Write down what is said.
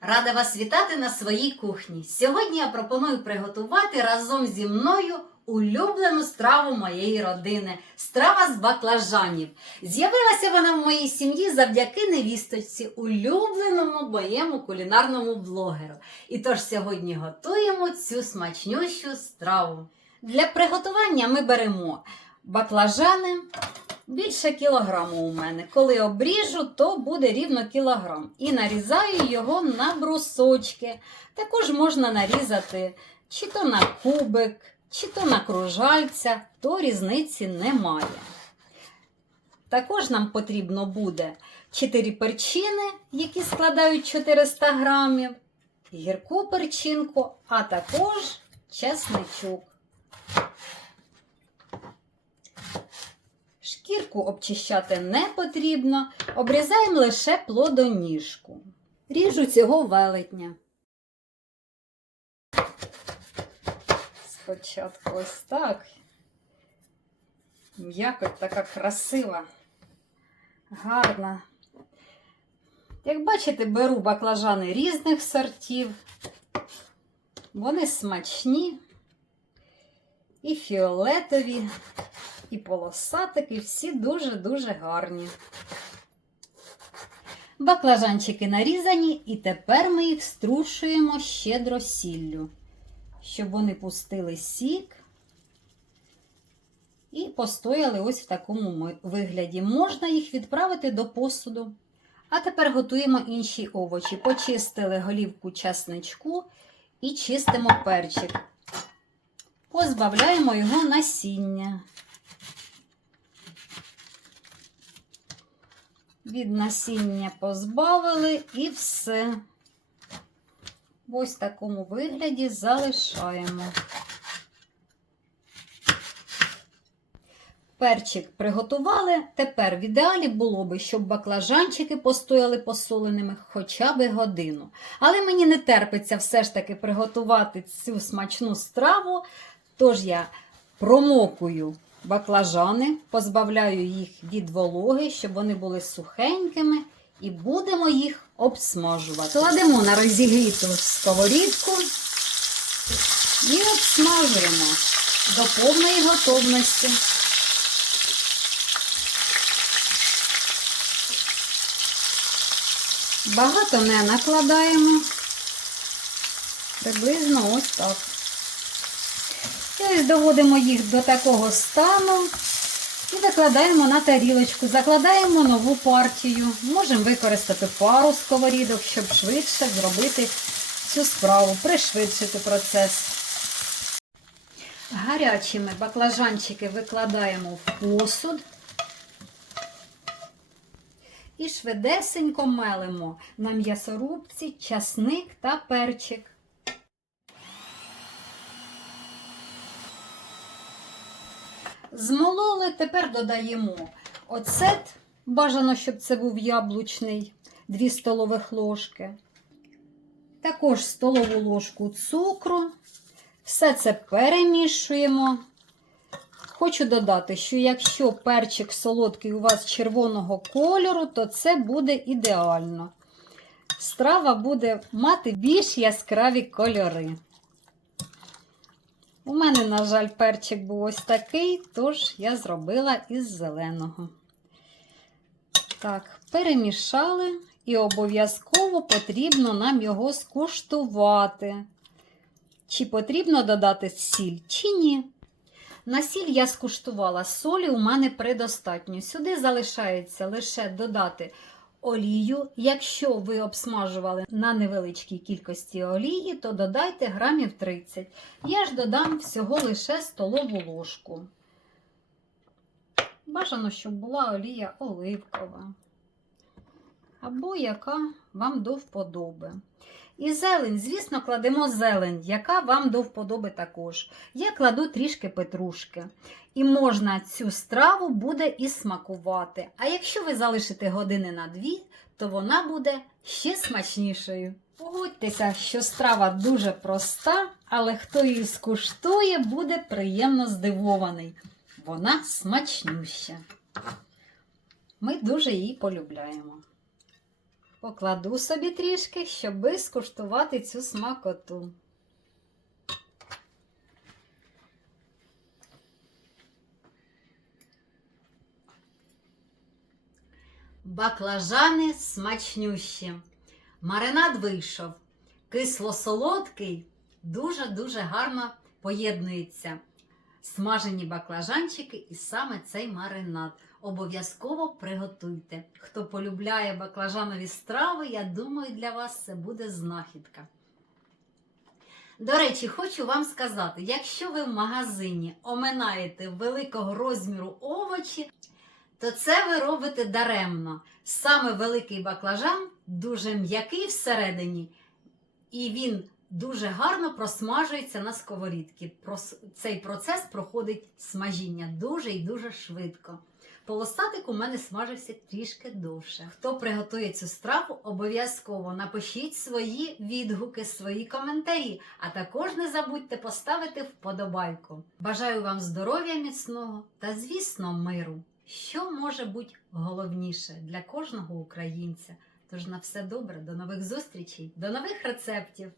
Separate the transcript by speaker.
Speaker 1: Рада вас вітати на своїй кухні. Сьогодні я пропоную приготувати разом зі мною улюблену страву моєї родини страва з баклажанів. З'явилася вона в моїй сім'ї завдяки невісточці, улюбленому моєму кулінарному блогеру. І тож сьогодні готуємо цю смачнющу страву. Для приготування ми беремо баклажани. Більше кілограму у мене. Коли обріжу, то буде рівно кілограм. І нарізаю його на брусочки. Також можна нарізати чи то на кубик, чи то на кружальця, то різниці немає. Також нам потрібно буде 4 перчини, які складають 400 грамів, гірку перчинку, а також чесничок. Шкірку обчищати не потрібно, обрізаємо лише плодоніжку. Ріжу цього велетня. Спочатку ось так. М'якоть така красива, гарна. Як бачите, беру баклажани різних сортів. Вони смачні і фіолетові, і полосатики, всі дуже-дуже гарні. Баклажанчики нарізані, і тепер ми їх струшуємо щедро сіллю, щоб вони пустили сік і постояли ось в такому вигляді. Можна їх відправити до посуду. А тепер готуємо інші овочі. Почистили голівку часничку і чистимо перчик. Позбавляємо його насіння. Від насіння позбавили і все. В ось такому вигляді залишаємо. Перчик приготували. Тепер в ідеалі було би, щоб баклажанчики постояли посоленими хоча б годину. Але мені не терпиться все ж таки приготувати цю смачну страву. Тож я промокую баклажани, позбавляю їх від вологи, щоб вони були сухенькими, і будемо їх обсмажувати. Кладемо на розігріту сковорідку і обсмажуємо до повної готовності. Багато не накладаємо. Приблизно ось так. Ось доводимо їх до такого стану і викладаємо на тарілочку. Закладаємо нову партію. Можемо використати пару сковорідок, щоб швидше зробити цю справу, пришвидшити процес. Гарячими баклажанчики викладаємо в посуд. І швидесенько мелимо на м'ясорубці часник та перчик. Змололи, тепер додаємо оцет. Бажано, щоб це був яблучний, 2 столових ложки. Також столову ложку цукру. Все це перемішуємо. Хочу додати, що якщо перчик солодкий у вас червоного кольору, то це буде ідеально. Страва буде мати більш яскраві кольори. У мене, на жаль, перчик був ось такий, тож я зробила із зеленого. Так, перемішали і обов'язково потрібно нам його скуштувати. Чи потрібно додати сіль, чи ні. На сіль я скуштувала, солі у мене предостатньо. Сюди залишається лише додати олію. Якщо ви обсмажували на невеличкій кількості олії, то додайте грамів 30. Я ж додам всього лише столову ложку. Бажано, щоб була олія оливкова. Або яка вам до вподоби. І зелень, звісно, кладемо зелень, яка вам до вподоби також. Я кладу трішки петрушки. І можна цю страву буде і смакувати. А якщо ви залишите години на дві, то вона буде ще смачнішою. Погодьтеся, що страва дуже проста, але хто її скуштує, буде приємно здивований. Вона смачнюща. Ми дуже її полюбляємо. Покладу собі трішки, щоби скуштувати цю смакоту. Баклажани смачнющі. Маринад вийшов. Кисло-солодкий, дуже-дуже гарно поєднується. Смажені баклажанчики і саме цей маринад. Обов'язково приготуйте. Хто полюбляє баклажанові страви, я думаю, для вас це буде знахідка. До речі, хочу вам сказати: якщо ви в магазині оминаєте великого розміру овочі, то це ви робите даремно. Саме великий баклажан дуже м'який всередині, і він дуже гарно просмажується на сковорідці. Цей процес проходить смажіння дуже і дуже швидко. Полосатик у мене смажився трішки довше. Хто приготує цю страву, обов'язково напишіть свої відгуки, свої коментарі, а також не забудьте поставити вподобайку. Бажаю вам здоров'я міцного та, звісно, миру. Що може бути головніше для кожного українця? Тож на все добре, до нових зустрічей, до нових рецептів!